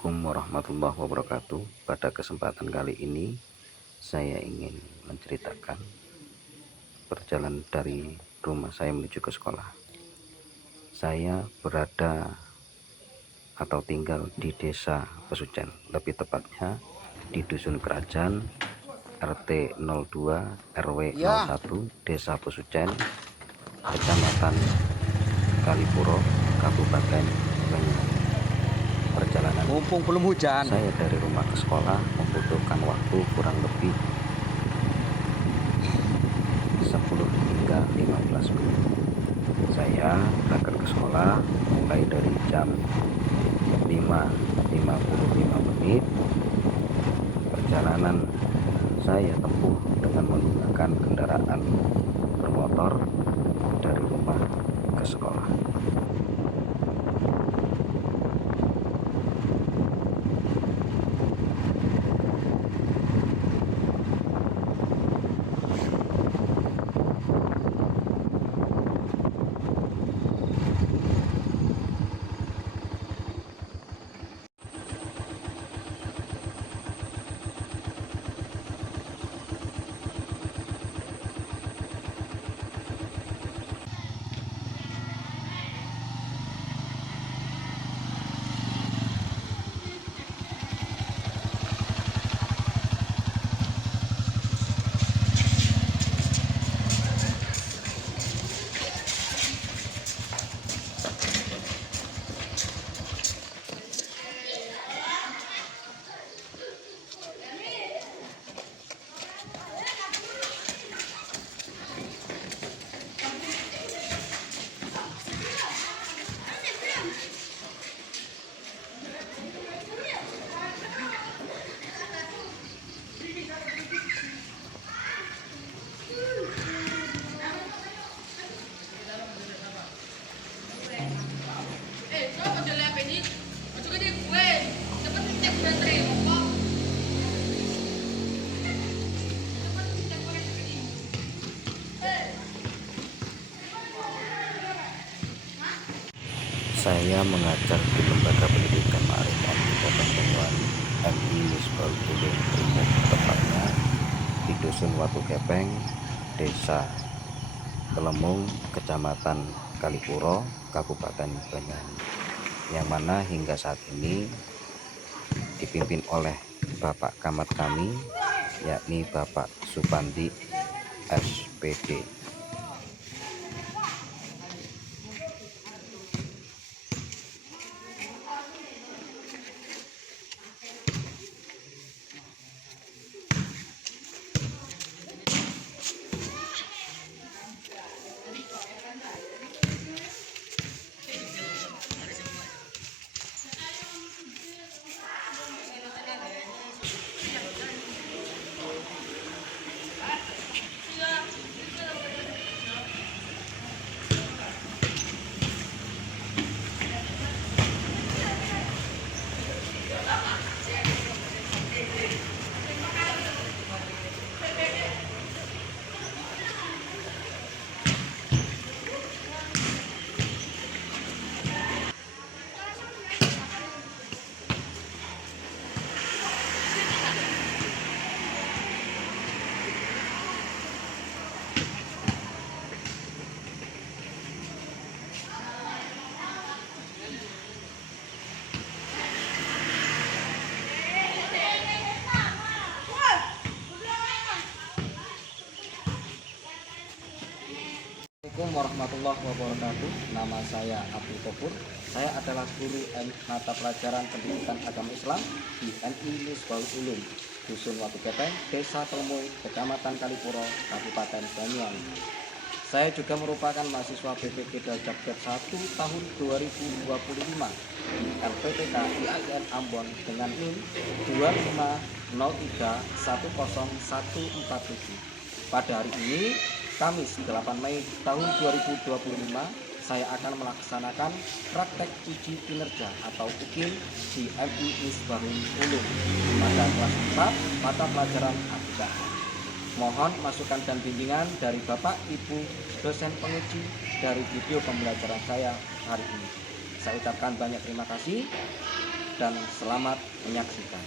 Assalamualaikum warahmatullahi wabarakatuh. Pada kesempatan kali ini saya ingin menceritakan perjalanan dari rumah saya menuju ke sekolah. Saya berada atau tinggal di Desa Pesucen, lebih tepatnya di Dusun Kerajaan, RT 02 RW 01, Desa Pesucen, Kecamatan Kalipuro, Kabupaten Banyuwangi. Perjalanan mumpung belum hujan, saya dari rumah ke sekolah membutuhkan waktu kurang lebih 10 hingga 15 menit. Saya berangkat ke sekolah mulai dari jam 5.55 menit. Perjalanan saya tempuh dengan menggunakan kendaraan bermotor dari rumah ke sekolah. Saya mengajar di Lembaga Pendidikan Ma'arif Kota Banyuwangi, MI Misbahul Ulum Primuk, tepatnya di Dusun Watu Gepeng, Desa Telemung, Kecamatan Kalipuro, Kabupaten Banyuwangi, yang mana hingga saat ini dipimpin oleh Bapak Camat kami, yakni Bapak Supandi SPD. Assalamualaikum warahmatullahi wabarakatuh. Nama saya Abdul Qofur. Saya adalah guru mata pelajaran pendidikan agama Islam di MI Misbahul Ulum, Dusun Watu Gepeng, Desa Telemung, Kecamatan Kalipuro, Kabupaten Banyuwangi. Saya juga merupakan mahasiswa BPK Daljabdep 1 tahun 2025 di LPTK IAIN Ambon dengan NIM 250310147. Pada hari ini, Kamis 8 Mei tahun 2025, saya akan melaksanakan praktek uji kinerja atau UKIN di MI Misbahul Ulum pada kelas 4 mata pelajaran akidah. Mohon masukan dan bimbingan dari Bapak Ibu dosen penguji dari video pembelajaran saya hari ini. Saya ucapkan banyak terima kasih. dan selamat menyaksikan.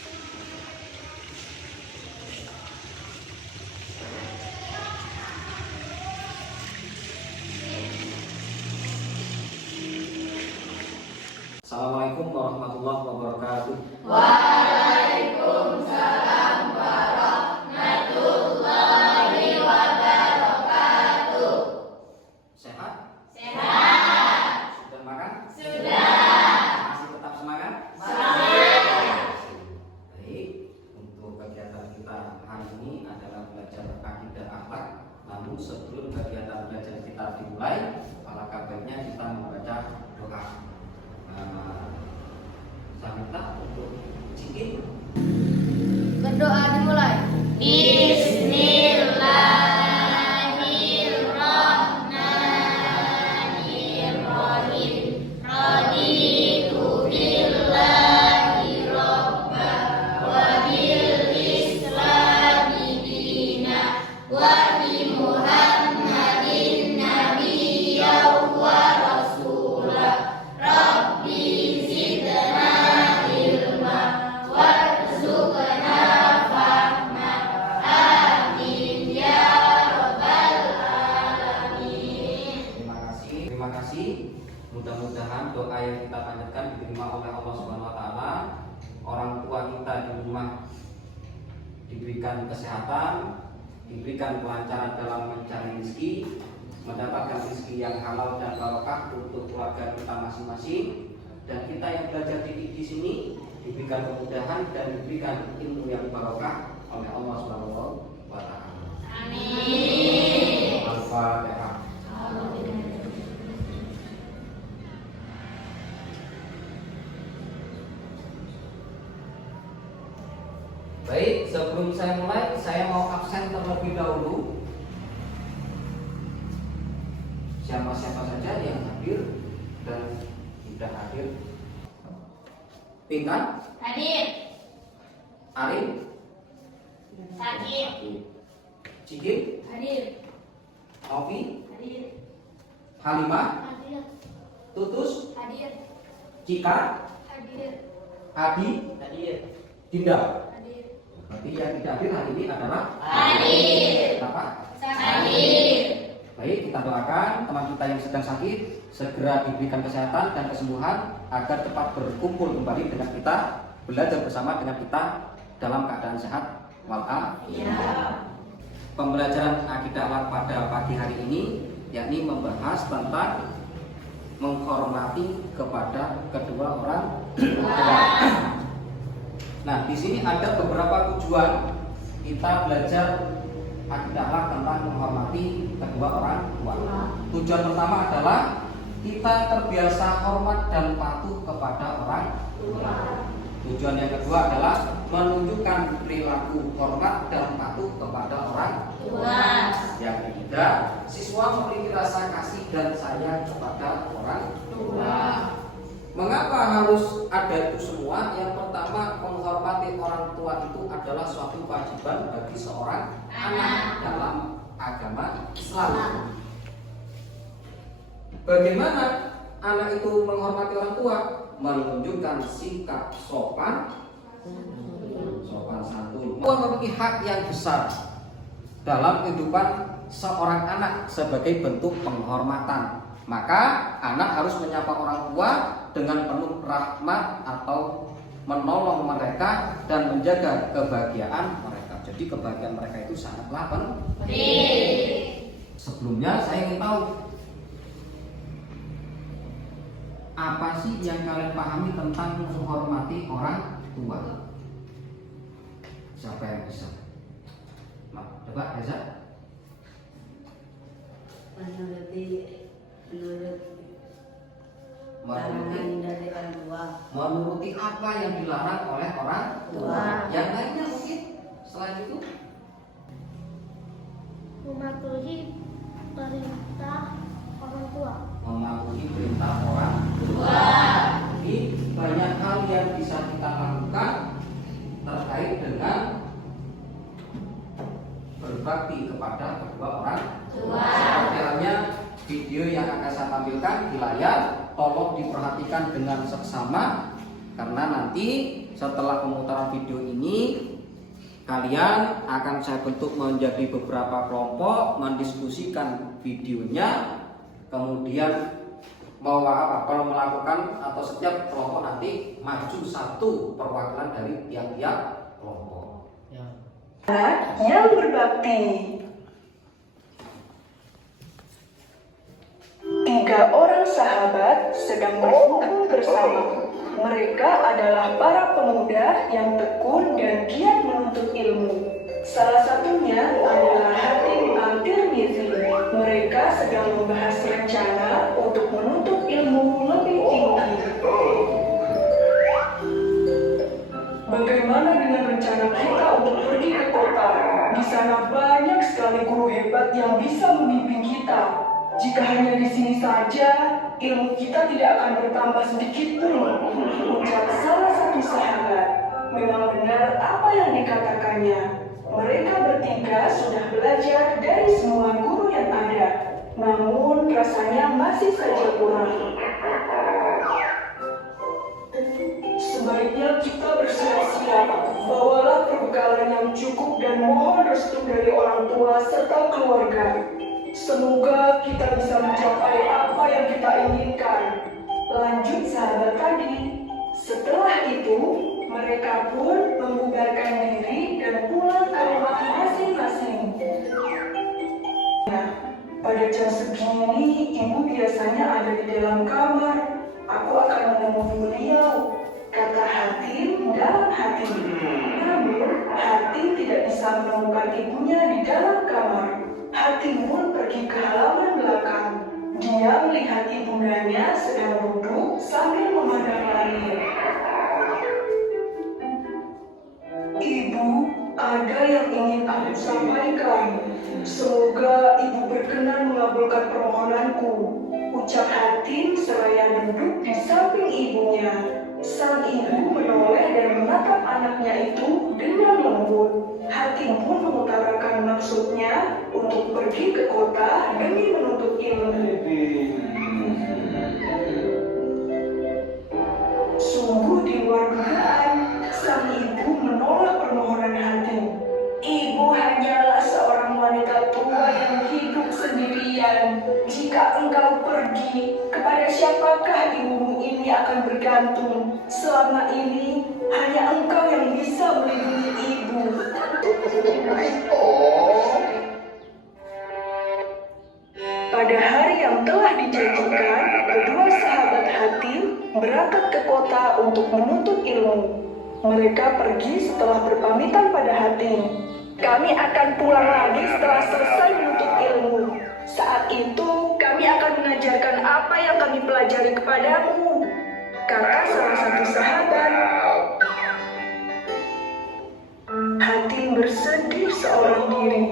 Assalamualaikum warahmatullahi wabarakatuh. Waalaikumsalam warahmatullahi wabarakatuh. Sehat? Sehat. Sudah makan? Sudah. Masih tetap semangat? Semangat. Baik, untuk kegiatan kita hari ini adalah belajar akidah akhlak. Namun sebelum kegiatan belajar kita dimulai, alangkah baiknya kita membaca doa. Saya minta untuk zikir. Berdoa dimulai. Bismillahirrahmanirrahim. Raditu billahi robba wa bil islami dina wa bi Muhammadin nabiyya wa rasulah. Rabbi zidna ilma warzuqna fahma. Amin ya rabbal alamin. Terima kasih. Mudah-mudahan doa yang kita panjatkan diterima oleh Allah Subhanahu wa taala. Orang tua kita di rumah diberikan kesehatan, diberikan kelancaran dalam mencari rezeki, mendapatkan rezeki yang halal dan barokah untuk keluarga kita masing-masing, dan kita yang belajar di sini diberikan kemudahan dan diberikan ilmu yang barokah oleh Allah Subhanahu wa taala. Amin. Al-Fatihah. Baik, sebelum saya mulai, saya mau absen terlebih dahulu. Siapa-siapa saja yang hadir dan tidak hadir. Pinkan, Hadir. Arif, Hadir. Cikil, Hadir. Ovi, Hadir. Halimah, Hadir. Tutus, Hadir. Cika, Hadir. Adi, Dinda. Hadir. Berarti yang tidak hadir hari ini adalah Hadir. apa? Hadir. Baik, kita doakan teman kita yang sedang sakit segera diberikan kesehatan dan kesembuhan agar cepat berkumpul kembali dengan kita, belajar bersama dengan kita dalam keadaan sehat walafiat. Pembelajaran akidah akhlak pada pagi hari ini yakni membahas tentang menghormati kepada kedua orang tua. Nah, di sini ada beberapa tujuan kita belajar akidah akhlak tentang menghormati kedua orang tua. Tujuan pertama adalah kita terbiasa hormat dan patuh kepada orang tua. Tujuan yang kedua adalah menunjukkan perilaku hormat dan patuh kepada orang tua. Yang ketiga, siswa memiliki rasa kasih dan sayang kepada orang tua. Mengapa harus ada itu semua? Yang pertama, menghormati orang tua itu adalah suatu kewajiban bagi seorang anak dalam agama Islam. Bagaimana anak itu menghormati orang tua? Menunjukkan sikap sopan santun. Tua memiliki hak yang besar dalam kehidupan seorang anak sebagai bentuk penghormatan. Maka anak harus menyapa orang tua dengan penuh rahmat atau menolong mereka dan menjaga kebahagiaan mereka. Jadi kebahagiaan mereka itu sangatlah penting. Sebelumnya saya ingin tahu, apa sih yang kalian pahami tentang menghormati orang tua? Siapa yang bisa? Nah, coba Reza. Menuruti apa yang dilarang oleh orang tua. Yang lainnya mungkin selain itu mematuhi perintah orang tua. mematuhi perintah orang tua. Jadi banyak hal yang bisa kita lakukan terkait dengan berbakti kepada kedua orang tua. Seperti halnya video yang akan saya tampilkan di layar, tolong diperhatikan dengan seksama Karena nanti setelah pemutaran video ini kalian akan saya bentuk menjadi beberapa kelompok, mendiskusikan videonya, kemudian kalau melakukan atau setiap kelompok nanti maju satu perwakilan dari tiap-tiap kelompok. Anak yang berbakti. 3 orang sahabat sedang berkumpul bersama. Mereka adalah para pemuda yang tekun dan giat menuntut ilmu. Salah satunya adalah Hatim Al-Tirmizi. Mereka sedang membahas rencana untuk menuntut ilmu lebih tinggi. Bagaimana dengan rencana kita untuk pergi ke kota? Di sana banyak sekali guru hebat yang bisa membimbing kita. Jika hanya di sini saja, ilmu kita tidak akan bertambah sedikit pun. Ucap salah satu sahabat. Memang benar apa yang dikatakannya. Mereka bertiga sudah belajar dari semua guru yang ada. Namun rasanya masih saja kurang. Sebaiknya kita bersiap-siap. Bawalah perbekalan yang cukup dan mohon restu dari orang tua serta keluarga. Semoga kita bisa mencapai apa yang kita inginkan. Lanjut sahabat tadi. Setelah itu, mereka pun membubarkan diri dan pulang ke rumah masing-masing. Nah, pada jam segini, ibu biasanya ada di dalam kamar. Aku akan menemui beliau, kata Hatim dalam hati. Namun, Hatim tidak bisa menemukan ibunya di dalam kamar. Hatim pun pergi ke halaman belakang. Dia melihat ibundanya sedang duduk sambil memandang langit. Ibu, ada yang ingin aku sampaikan. Semoga ibu berkenan mengabulkan permohonanku. Ucap Hatim seraya duduk di samping ibunya. Sang ibu menoleh dan menatap anaknya itu dengan lembut. Hatim pun mengutarakan maksudnya untuk pergi ke kota demi menuntut ilmu. Sungguh di luar dugaan, sang ibu menolak permohonan Hatim. Ibu hanyalah seorang wanita tua yang hidup sendirian. Jika engkau pergi, kepada siapakah ibumu ini akan bergantung? Selama ini, hanya engkau yang bisa melindungi ibu. Pada hari yang telah dijanjikan, kedua sahabat Hatim berangkat ke kota untuk menuntut ilmu. Mereka pergi setelah berpamitan pada Hatim. Kami akan pulang lagi setelah selesai menuntut ilmu. Saat itu, kami akan mengajarkan apa yang kami pelajari kepadamu, kata salah satu sahabat. Hatim bersedih seorang diri.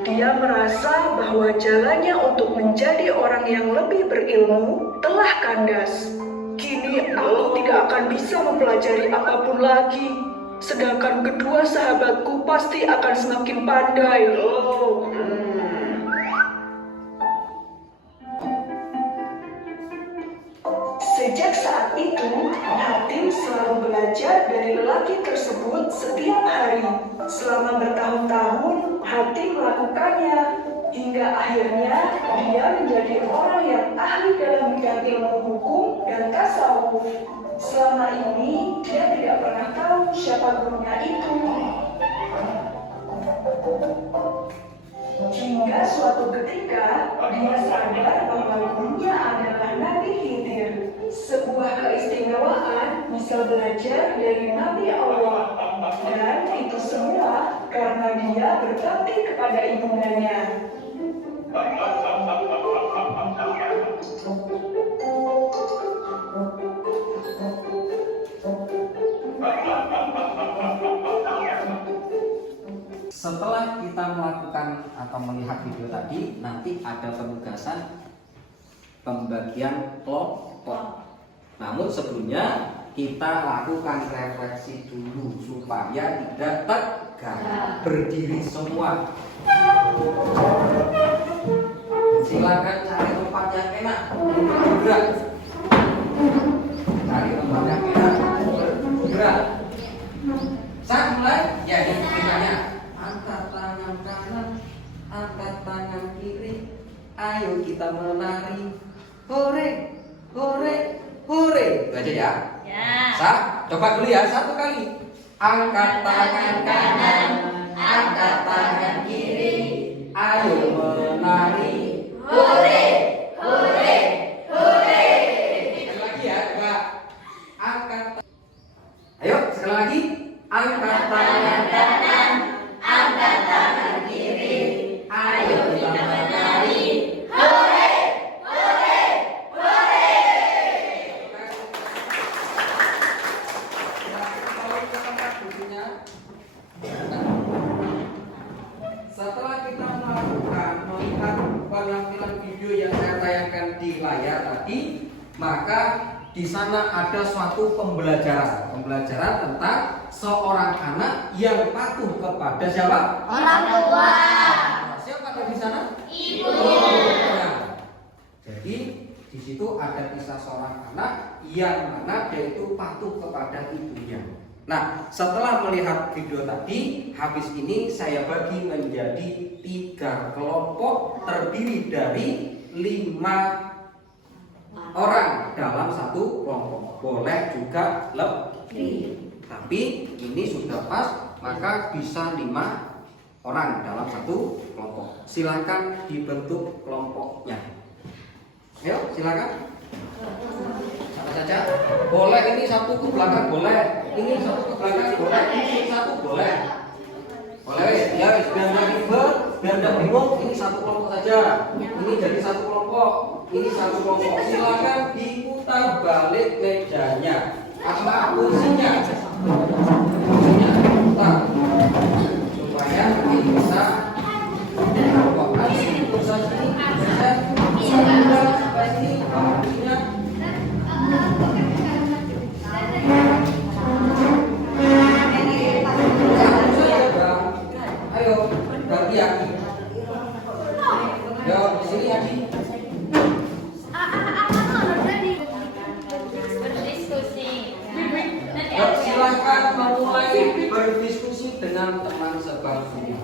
Dia merasa bahwa jalannya untuk menjadi orang yang lebih berilmu telah kandas. Kini aku tidak akan bisa mempelajari apapun lagi. Sedangkan kedua sahabatku pasti akan semakin pandai. Sejak saat itu, Hatim selalu belajar dari lelaki tersebut setiap hari. Selama bertahun-tahun, Hatim melakukannya. Hingga akhirnya dia menjadi orang yang ahli dalam bidang ilmu hukum dan tasawuf. Selama ini dia tidak pernah tahu siapa gurunya itu. Hingga suatu ketika dia sadar bahwa gurunya adalah Nabi Khidir. Sebuah keistimewaan bisa belajar dari Nabi Allah. Dan itu semua karena dia berbakti kepada ibundanya. Setelah kita melakukan atau melihat video tadi, nanti ada penugasan pembagian kelompok. Namun sebelumnya kita lakukan refleksi dulu supaya tidak tegang. Berdiri semua. Silakan cari tempat yang enak. Gerak. Cari tempat yang enak. Ayo kita menari. Hore, hore, hore. Itu aja ya. Ya. Coba dulu ya, satu kali. Angkat tangan kanan, angkat tangan kiri. Ayo menari. Hore, hore, hore. Sekali lagi ya, coba. Ayo, sekali lagi. Angkat tangan kanan, Angkat tangan kiri. ayo kita menari. Hore, hore, hore. Setelah kita melihat penampilan video yang saya tayangkan di layar tadi, maka di sana ada suatu pembelajaran tentang seorang anak yang patuh kepada siapa? Orang tua. Siapa ada di sana? Ibunya. Jadi di situ ada kisah seorang anak yang mana dia itu patuh kepada ibunya. Nah, setelah melihat video tadi, habis ini saya bagi menjadi 3 kelompok terdiri dari 5 orang dalam satu kelompok. Boleh juga lebih. Tapi ini sudah pas, maka bisa 5 orang dalam satu kelompok. Silakan dibentuk kelompoknya. Ayo, silakan. Apa saja? Boleh ini satu ke belakang boleh. Ini satu ke belakang boleh. Ini satu boleh. Boleh ya, biar nggak ribet, biar nggak bingung. Ini satu kelompok saja. Ini jadi satu kelompok. Ini satu kelompok. Silakan diputar balik mejanya. Apa fungsinya? Fungsinya putar supaya ini bisa kelompokkan pusat ini bisa supaya ini fungsinya. Ayo, ganti ya. Yo, di sini Adi. Berdiskusi. Nanti Yo, aku silakan memulai berdiskusi dengan teman sebangkunya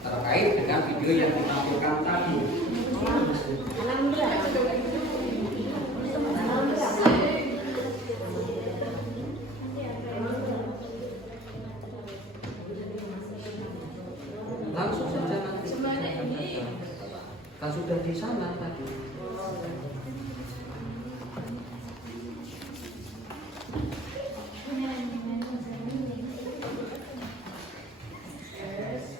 terkait dengan video yang ditampilkan tadi. Langsung saja nanti. Kan sudah di sana tadi.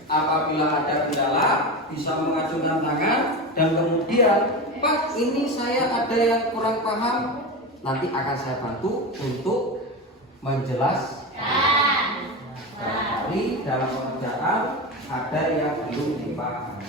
Apabila ada kendala bisa mengacungkan tangan dan kemudian Pak ini saya ada yang kurang paham, nanti akan saya bantu untuk menjelaskan. Barangkali dalam pengerjaan ada yang belum dipahami.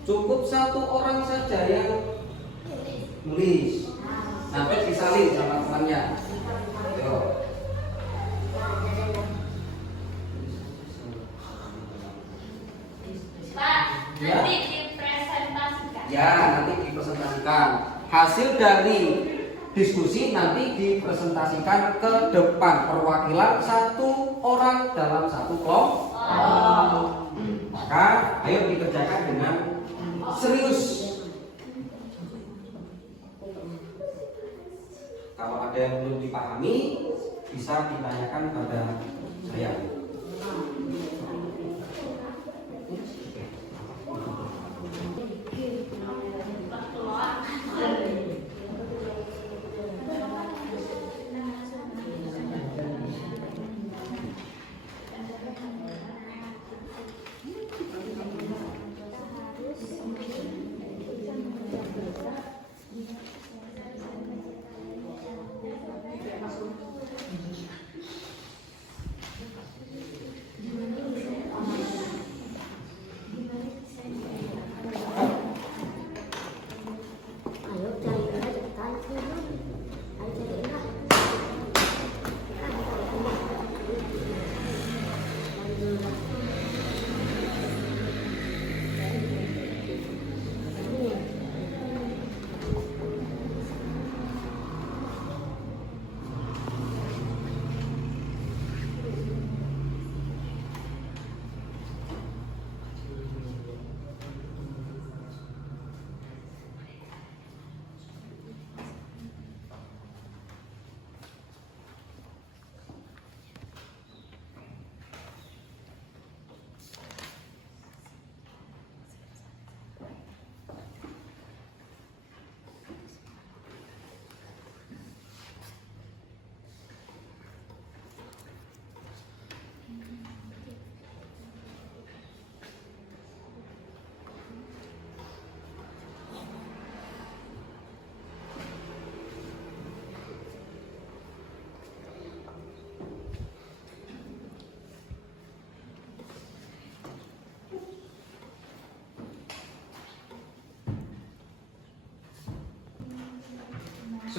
Cukup satu orang saja yang nulis, sampai disalin sama temannya. Yo. Pak, Ya. nanti dipresentasikan. Ya, nanti dipresentasikan. Hasil dari diskusi nanti dipresentasikan ke depan perwakilan satu orang dalam satu kelompok. Maka ayo dikerjakan dengan serius. Kalau ada yang belum dipahami bisa ditanyakan pada saya.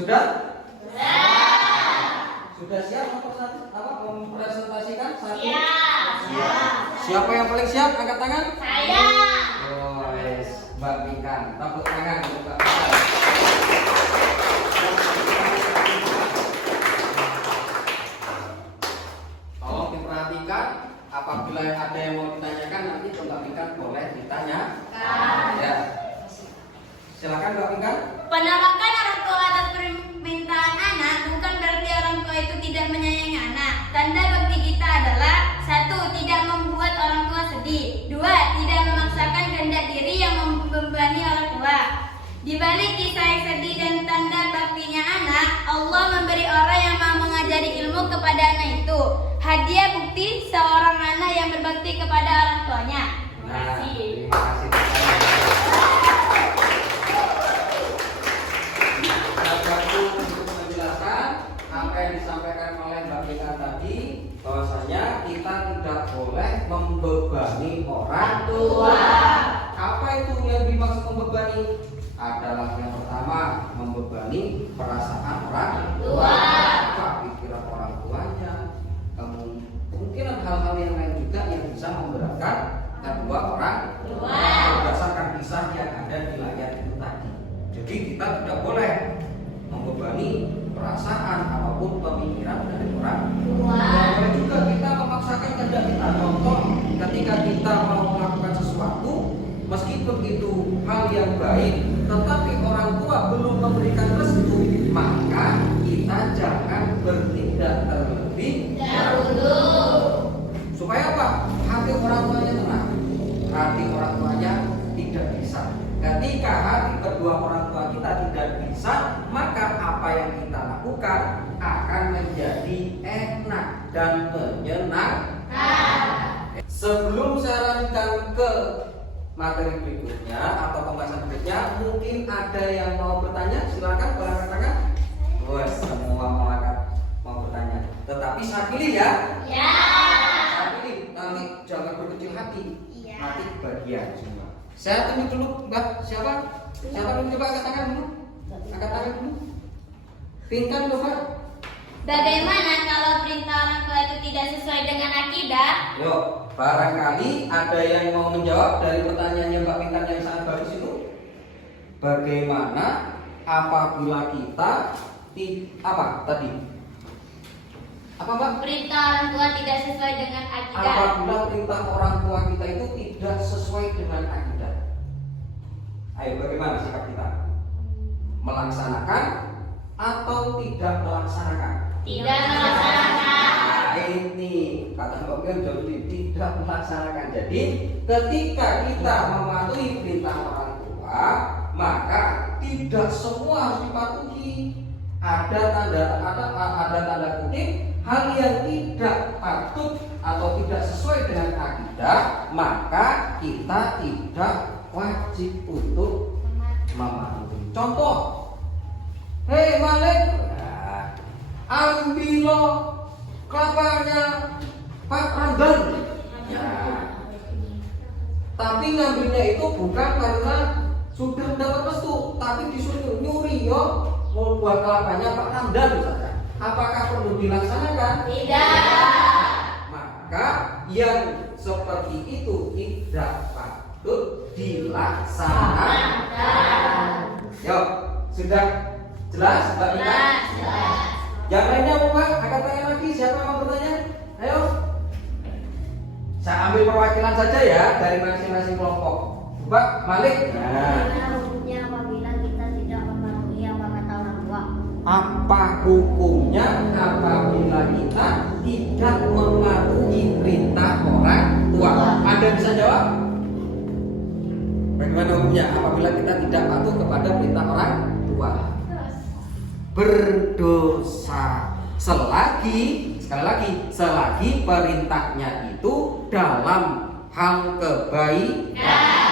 Sudah? Sudah siap mempresentasikan satu? Siapa yang paling siap? Angkat tangan. Saya. Oh, yes. Mbak Pinkan, tepuk tangan untuk Mbak Pinkan. Tolong diperhatikan, apabila ada yang mau ditanyakan nanti ke Mbak Pinkan boleh ditanya. Ya. Silakan Mbak Pinkan. Penolakan orang tua atas permintaan anak bukan berarti orang tua itu tidak menyayangi anak. Tanda bakti kita adalah: 1. Tidak membuat orang tua sedih. 2. Tidak memaksakan kehendak diri yang membebani orang tua. Di balik kisah yang sedih dan tanda baktinya anak, Allah memberi orang yang mau mengajari ilmu kepada anak itu. Hadiah bukti seorang anak yang berbakti kepada orang tuanya. Terima kasih. Terima kasih. Untuk menjelaskan apa yang disampaikan oleh Mbak Pinkan tadi, bahwasanya kita tidak boleh membebani orang tua. Apa itu yang dimaksud membebani? Adalah yang pertama, membebani perasaan orang tua, pikiran orang tuanya. Mungkin ada hal-hal yang lain juga yang bisa memberatkan kedua orang tua berdasarkan kisah yang ada di layar itu tadi. Jadi kita tidak boleh membebani perasaan ataupun pemikiran dari orang tua. Boleh juga kita memaksakan kehendak kita. Contoh, ketika kita mau melakukan sesuatu, meskipun itu hal yang baik, tetapi orang tua belum memberikan restu, maka kita jangan bertindak terlebih dahulu. Supaya apa? Hati orang tuanya tenang, hati orang tuanya tidak bisa. Ketika hati kedua orang tua kita tidak bisa, maka apa yang kita lakukan akan menjadi enak dan menyenangkan. Sebelum saya lanjutkan ke materi berikutnya atau pembahasan berikutnya, mungkin ada yang mau bertanya, silakan angkat tangan. Wah, semua mau bertanya. Tetapi saya pilih ya. Ya. Saya pilih, nanti jangan berkecil hati. Iya. Nanti bagian semua. Saya tunjuk dulu, Mbak. Siapa? Siapa dulu, coba angkat tangan dulu. Angkat tangan dulu. Pinkan coba. Bagaimana kalau perintah orang tua itu tidak sesuai dengan akidah? Yuk, barangkali ada yang mau menjawab dari pertanyaannya Mbak Pinkan yang sangat bagus itu. Bagaimana apabila kita apa tadi? Apa Mbak? Perintah orang tua tidak sesuai dengan akidah. Apabila perintah orang tua kita itu tidak sesuai dengan akidah. Ayo, bagaimana sikap kita? Melaksanakan atau tidak melaksanakan? Tidak melaksanakan. Nah, ini kata Mbak Pinkan jadi tidak melaksanakan. Jadi ketika kita mematuhi perintah orang tua, maka tidak semua harus dipatuhi. Ada tanda kutip hal yang tidak patut atau tidak sesuai dengan akidah, maka kita tidak wajib untuk mematuhi. Contoh, hei Malik, ambil kelapanya Pak Ramdan. Tapi ngambilnya itu bukan karena sudah mendapat restu, tapi disuruh nyuri mau buat kelapanya Pak Ramdan misalkan. Apakah perlu dilaksanakan? Tidak. Maka yang seperti itu tidak patut dilaksanakan. Yuk, sudah jelas Mbak Pinkan? Jelas. Yang lainnya mau Pak? Angkat tangan lagi. Siapa yang mau bertanya? Ayo. Saya ambil perwakilan saja ya dari masing-masing kelompok. Pak Malik. Bagaimana hukumnya apabila kita tidak mematuhi apa kata orang tua? Apa hukumnya apabila kita tidak mematuhi perintah orang tua? Anda bisa jawab? Bagaimana hukumnya apabila kita tidak patuh kepada perintah orang tua? Berdosa. Selagi perintahnya itu dalam hal kebaikan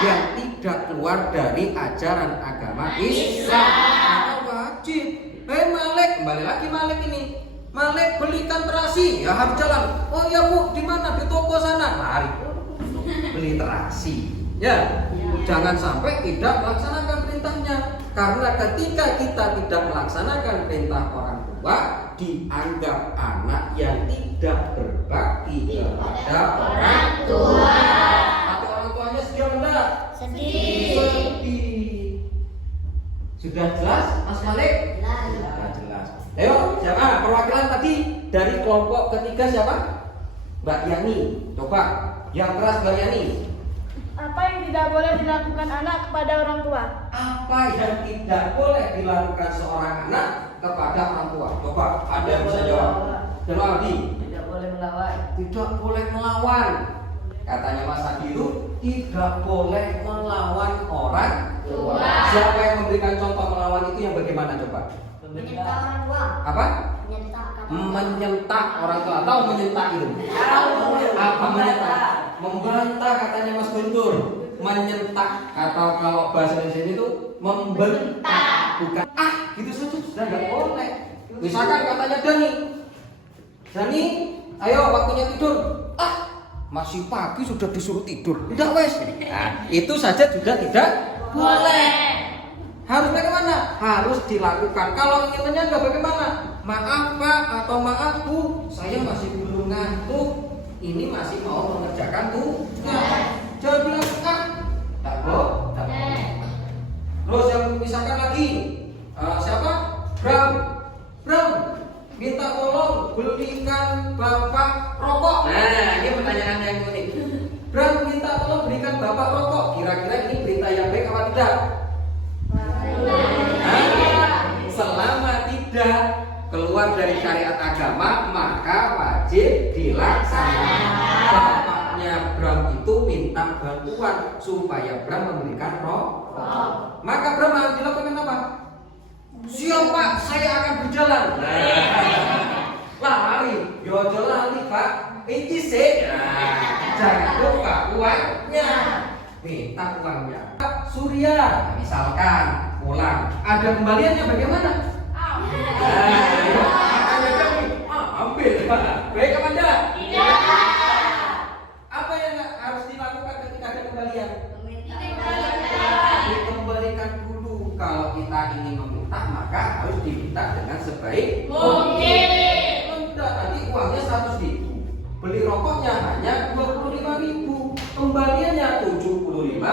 yang tidak keluar dari ajaran agama Islam. Maka wajib. Malik, kembali lagi Malik ini. Malik belikan terasi, ya harus jalan. Oh ya Bu, di mana? Di toko sana. Mari beli terasi. Ya, jangan sampai tidak melaksanakan perintahnya. Karena ketika kita tidak melaksanakan perintah orang tua, dianggap anak yang tidak berbakti kepada orang tua. Atau orang tuanya sedia enggak? Sedih. Sudah jelas, Mas Malik? Sudah jelas. Ayo, siapa perwakilan tadi dari kelompok ketiga siapa? Mbak Yani. Coba yang keras Mbak Yani. Apa yang tidak boleh dilakukan anak kepada orang tua? Apa yang tidak boleh dilakukan seorang anak kepada orang tua? Coba ada yang bisa jawab. Jawab Aldi. Tidak boleh melawan. Tidak boleh melawan. Katanya Mas Adi itu tidak boleh melawan orang tua. Siapa yang memberikan contoh melawan itu yang bagaimana coba? Menyentak orang tua. Apa? Menyentak. Menyentak orang tua. Tahu menyentak itu? Apa menyentak? Membantah katanya Mas Guntur. Menyentak atau kalau bahasa Indonesia itu membentak, bukan gitu saja sudah nggak boleh. Misalkan katanya Dani, ayo waktunya tidur. Masih pagi sudah disuruh tidur. Udah wes. Nah, itu saja juga tidak boleh. Harus bagaimana? Harus dilakukan. Kalau ingin menyangga bagaimana? Maaf Pak atau maaf Bu, saya masih belum ngantuk. Ini masih mau mengerjakan tugas. Jangan bilang tak boleh. Terus yang misalkan lagi siapa? Bram, minta tolong belikan Bapak rokok. Nah, ini pertanyaan yang unik. Bram minta tolong belikan Bapak rokok. Kira-kira ini berita yang baik apa tidak? Selama tidak keluar dari syariat agama, maka wajib dilaksanakan. Bapaknya Bram itu minta bantuan supaya Bram memberikan rokok. Maka Bram harus dilakukan apa? Siap Pak, saya akan berjalan. Lari, jojo lari Pak. Ini sih, jangan lupa uangnya. Minta uangnya. Pak Surya, misalkan pulang, ada kembaliannya bagaimana? Ambil. Baik apa enggak? Tidak. Apa yang harus dilakukan ketika ada kembalian? Dikembalikan dulu. Kalau kita ingin meminta, maka harus diminta dengan sebaik mungkin. Tidak, nanti uangnya 100.000. Beli rokoknya hanya 25.000. Kembaliannya 75.000.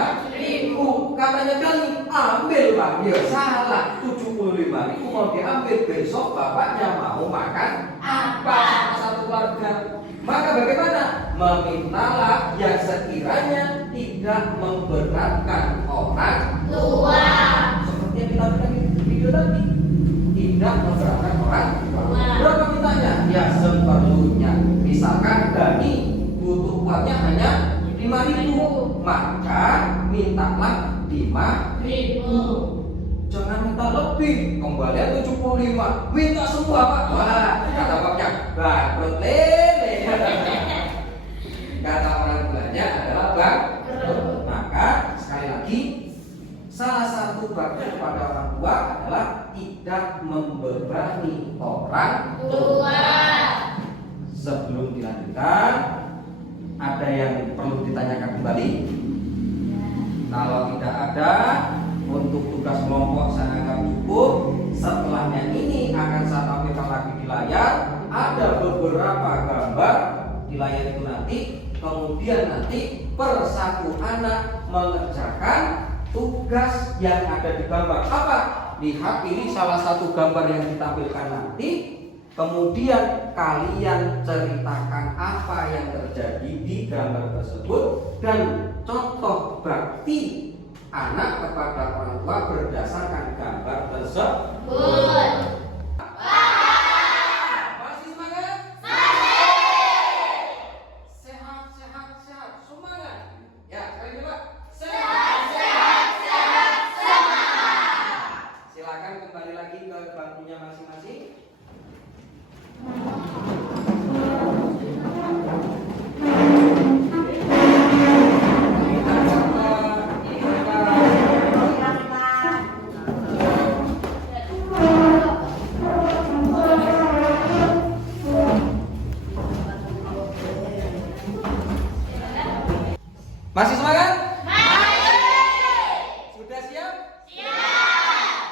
Katanya Dani, ambil Bang. Ya salah. 75.000 mau diambil, besok bapaknya mau makan apa? Satu keluarga. Maka bagaimana? Memintalah yang sekiranya tidak memberatkan orang tua. Seperti yang kita lihat di video tadi, tidak memberatkan orang tua. Berapa mintanya? Ya seperlunya. Misalkan Dani butuh uangnya hanya 5.000, maka mintalah 5.000. Jangan minta lebih, kembalian 75, minta semua Pak. Wah, kata bapaknya bangkrut lele. Kata orang tuanya adalah bangkrut. Maka sekali lagi, salah satu bakti kepada orang tua adalah tidak membebani orang tua. Sebelum dilanjutkan, ada yang perlu ditanyakan kembali? Kalau tidak ada, untuk tugas kelompok saya anggap cukup. Setelahnya ini akan saya tampilkan lagi di layar. Ada beberapa gambar di layar itu nanti. Kemudian nanti per satu anak mengerjakan tugas yang ada di gambar. Apa? Lihat ini salah satu gambar yang ditampilkan nanti. Kemudian kalian ceritakan apa yang terjadi di gambar tersebut dan contoh bakti anak kepada orang tua berdasarkan gambar tersebut. Masih semangat? Sehat. Semangat. Ya, sekali lagi Pak. Sehat. Silakan kembali lagi ke bangkunya masing-masing. Masih semangat? Sudah siap? Siap.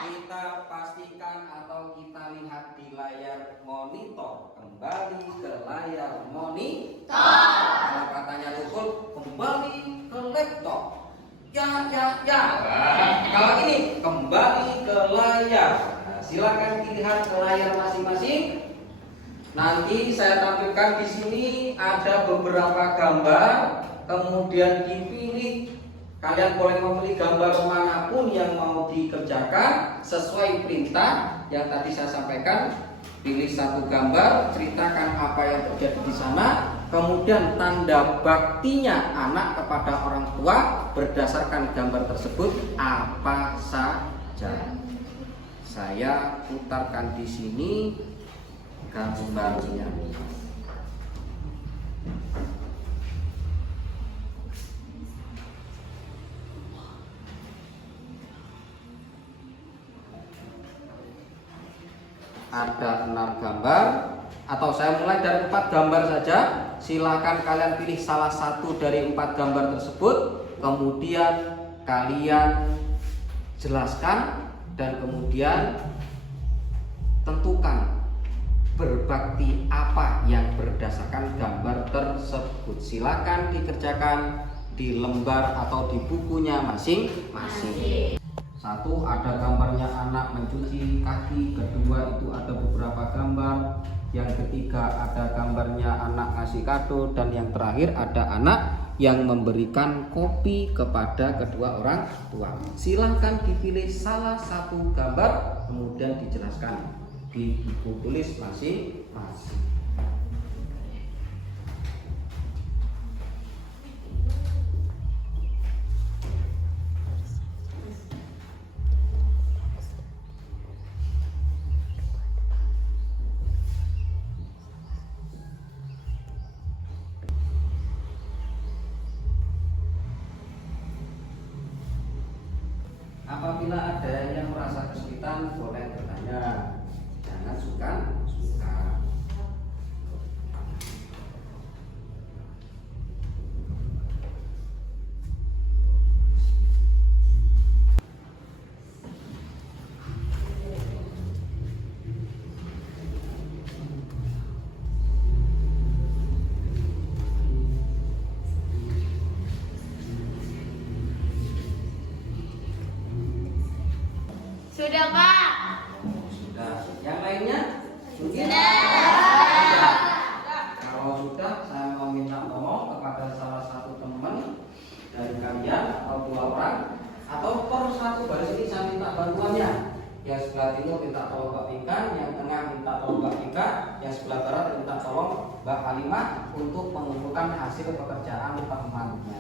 kembali ke layar monitor. Kalau katanya Tukul, kembali ke laptop. Ya. Kalau ini kembali ke layar. Nah, silakan dilihat ke layar masing-masing. Nanti saya tampilkan di sini ada beberapa gambar, kemudian dipilih. Kalian boleh memilih gambar manapun yang mau dikerjakan sesuai perintah yang tadi saya sampaikan. Pilih satu gambar, ceritakan apa yang terjadi di sana, kemudian tanda baktinya anak kepada orang tua berdasarkan gambar tersebut apa saja. Saya putarkan di sini gambarnya. Ada 6 gambar, atau saya mulai dari 4 gambar saja. Silakan kalian pilih salah satu dari 4 gambar tersebut, kemudian kalian jelaskan dan kemudian tentukan berbakti apa yang berdasarkan gambar tersebut. Silakan dikerjakan di lembar atau di bukunya masing-masing. Satu, ada gambarnya anak mencuci kaki. Kedua, itu ada beberapa gambar. Yang ketiga, ada gambarnya anak ngasih kado. Dan yang terakhir, ada anak yang memberikan kopi kepada kedua orang tua. Silahkan dipilih salah satu gambar, kemudian dijelaskan di buku tulis masing-masing. Apabila ada yang merasa kesulitan, boleh bertanya. Jangan sungkan. Sudah, Pak. Sudah. Yang lainnya? Sudah. Kalau sudah, saya mau minta tolong kepada salah satu teman dari kalian atau 2 orang, atau per satu baris ini saya minta bantuannya. Yang sebelah timur minta tolong Mbak Ika, yang tengah minta tolong Mbak Ika, yang sebelah barat minta tolong Mbak Halimah untuk mengumpulkan hasil pekerjaan temannya.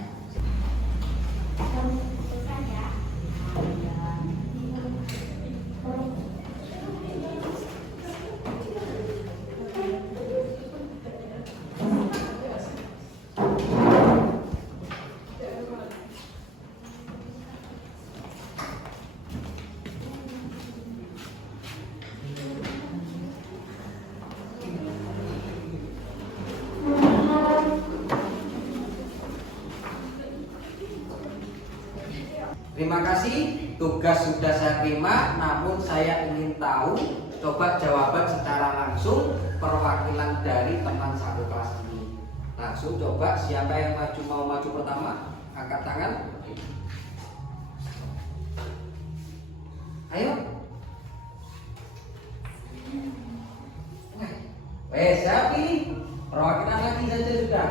Terima kasih, tugas sudah saya terima, namun saya ingin tahu, coba jawaban secara langsung perwakilan dari teman satu kelas ini. Langsung coba, siapa yang mau maju pertama? Angkat tangan. Ayo. Siapa pilih? Perwakilan lagi saja sudah.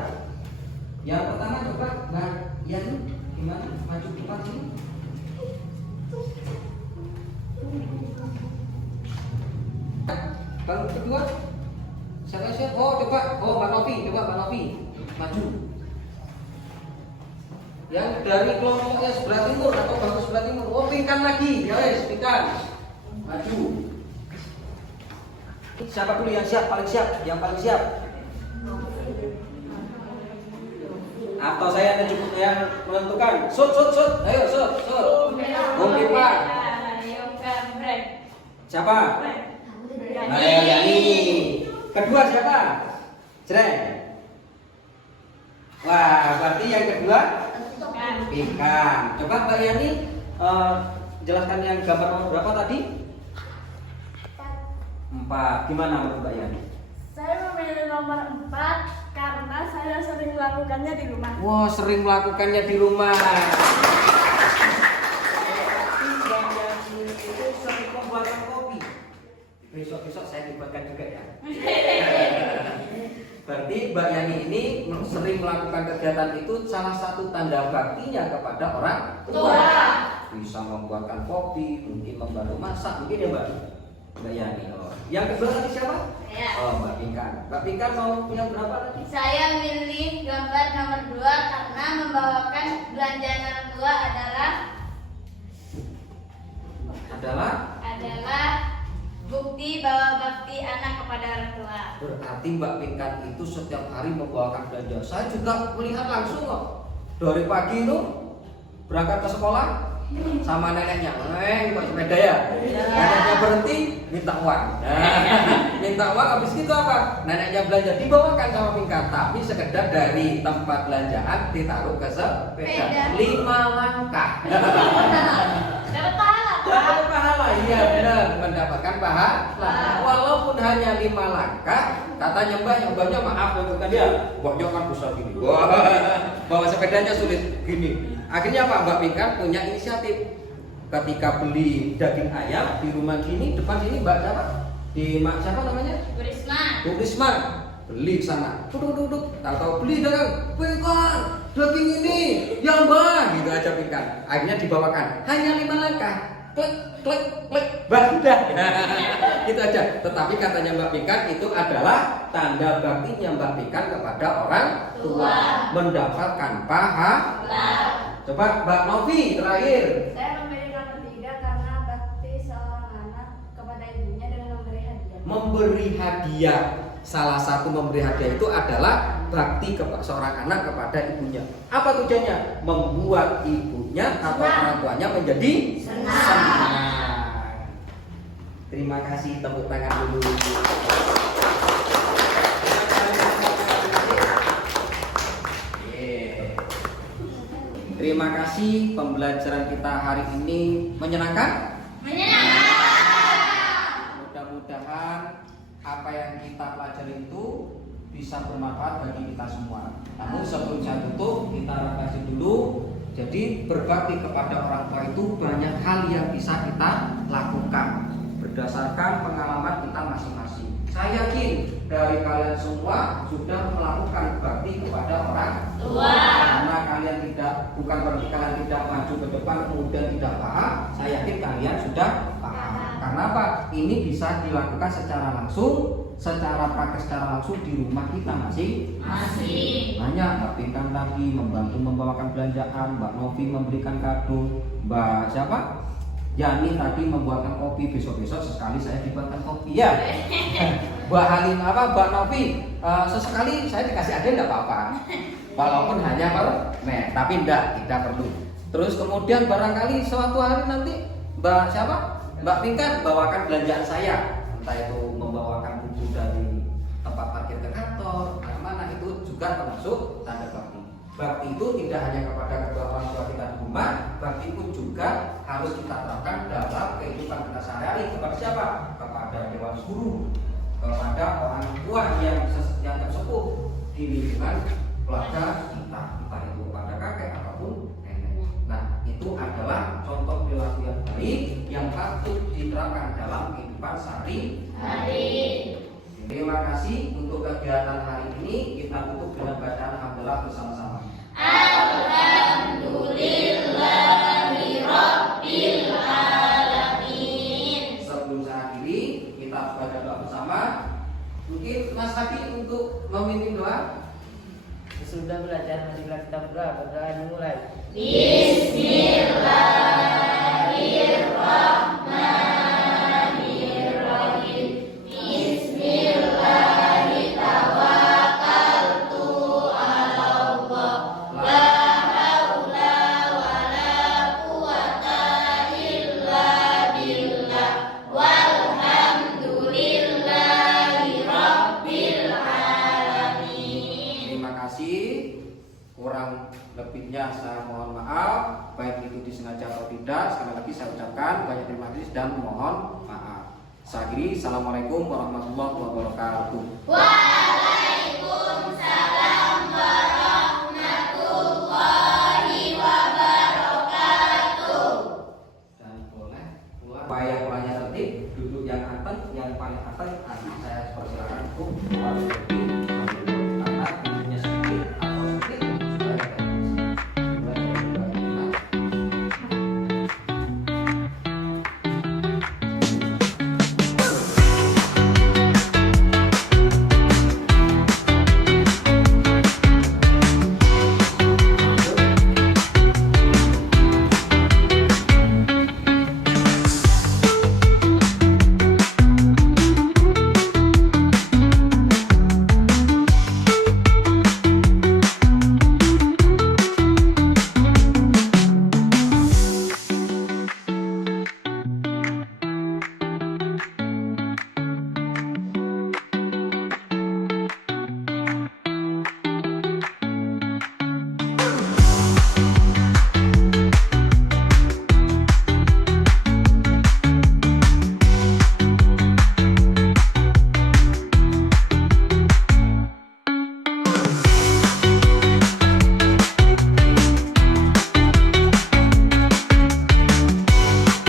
Yang pertama coba, Mbak Yani, gimana? Maju depan sini. Kalau kedua, siapa? Oh coba, Mbak Novi, Mbak Novi maju. Yang dari kelompoknya sebelah timur atau bangku sebelah timur, oh pingkan lagi, ya wes pingkan, maju. Siapa dulu yang siap, paling siap, yang paling siap? Atau saya ada cukup yang menentukan? Sud, ayo sud. Bung Pipa. Siapa? Ayo Yani. Kedua siapa? Jreng. Wah, berarti yang kedua ikan. Coba Mbak Yani jelaskan yang gambar nomor berapa tadi? 4. Gimana menurut Mbak Yani? Saya memilih nomor 4 karena saya sering melakukannya di rumah. Wah, sering melakukannya di rumah. Mbak Yani itu sering pembuatan kopi. Besok-besok saya dibuatkan juga ya. Berarti Mbak Yani ini sering melakukan kegiatan itu salah satu tanda baktinya kepada orang tua. Bisa membuatkan kopi, mungkin membantu masak, mungkin ya Mbak Yani. Oh. Yang kedua tadi siapa? Ya. Oh, Mbak Pinkan. Mbak Pinkan mau punya berapa tadi? Saya milih gambar nomor 2 karena membawakan belanjaan orang tua adalah bukti bahwa bakti anak kepada orang tua. Berarti Mbak Pinkan itu setiap hari membawakan belanja. Saya juga melihat langsung kok. Dari pagi itu berangkat ke sekolah sama neneknya, pakai sepeda ya. Neneknya berhenti minta uang. Minta uang habis itu apa? Neneknya belanja dibawakan sama Pinkan, tapi sekedar dari tempat belanjaan ditaruh ke sepeda. 5 langkah. Dapat pahala. Dapat pahala, iya benar, mendapatkan pahala. Walaupun hanya 5 langkah, katanya mbaknya maaf bukan dia, mbaknya kan besar gini. Wah, bawa sepedanya sulit gini. Akhirnya apa? Mbak Pinkan punya inisiatif. Ketika beli daging ayam di rumah sini, depan sini Mbak siapa? Di siapa namanya? Bu Risma. Bu Risma. Beli ke sana. Duduk. Tahu beli dagang. Pinkan, daging ini yang Mbak, gitu aja Pinkan. Akhirnya dibawakan. Hanya 5 langkah. Klik, udah. Gitu aja. Tetapi katanya Mbak Pinkan itu adalah tanda baktinya Mbak Pinkan kepada orang tua, mendapatkan pahala. Coba Mbak Novi terakhir. Saya memilih nomor 3 karena bakti seorang anak kepada ibunya dengan memberi hadiah. Memberi hadiah. Salah satu memberi hadiah itu adalah bakti seorang anak kepada ibunya. Apa tujuannya? Membuat ibunya atau orang tuanya menjadi senang. Terima kasih, tepuk tangan dulu. Terima kasih, pembelajaran kita hari ini menyenangkan? Mudah-mudahan apa yang kita pelajari itu bisa bermanfaat bagi kita semua. Namun sebelum saya tutup, kita refleksi dulu. Jadi berbakti kepada orang tua itu banyak hal yang bisa kita lakukan berdasarkan pengalaman kita masing-masing. Saya yakin dari kalian semua sudah melakukan bakti kepada orang tua. Karena kalian bukan berarti kalian tidak maju ke depan kemudian tidak paham. Saya yakin kalian sudah paham. Karena apa? Ini bisa dilakukan secara langsung, secara praktek secara langsung di rumah kita masing-masing. Banyak Mbak Pinkan tadi membantu membawakan belanjaan, Mbak Novi memberikan kado, Mbak siapa? Yani tadi membuatkan kopi, besok-besok sekali saya dibuatkan kopi ya. Mbak Halim Mbak Novi sesekali saya dikasih ada enggak apa-apa. Walaupun hanya permen, tapi tidak perlu. Terus kemudian barangkali suatu hari nanti Mbak siapa? Mbak Pinkan bawakan belanjaan saya. Entah itu membawakan buku dari tempat parkir ke kantor, mana itu juga termasuk tanda bakti. Bakti itu tidak hanya kepada kedua orang tua kita di rumah, bakti pun juga harus kita terapkan dalam kehidupan kita sehari-hari. Kepada siapa? Kepada dewan guru, kepada orang tua yang tersepuh di lingkungan keluarga kita, entah itu kepada kakek ataupun nenek. Nah, itu adalah contoh perilaku yang baik yang patut diterapkan dalam kehidupan sehari-hari. Terima kasih untuk kegiatan hari ini. Kita tutup dengan bacaan alhamdulillah bersama-sama. Alhamdulillahirabbil alamin. Sebelum saya akhiri, kita baca doa bersama. Mungkin Mas Hadi untuk memimpin doa. Sesudah belajar marilah kita berdoa dimulai. Bismillahirrahmanirrahim. Bismillahirrahmanirrahim. La haula wala quwata illa billah. Walhamdulillahirabbil alamin. Terima kasih. Kurang lebihnya saya mohon maaf, baik itu disengaja atau tidak. Sekali lagi saya ucapkan banyak terima kasih dan mohon maaf. Saya akhiri. Assalamualaikum warahmatullahi wabarakatuh.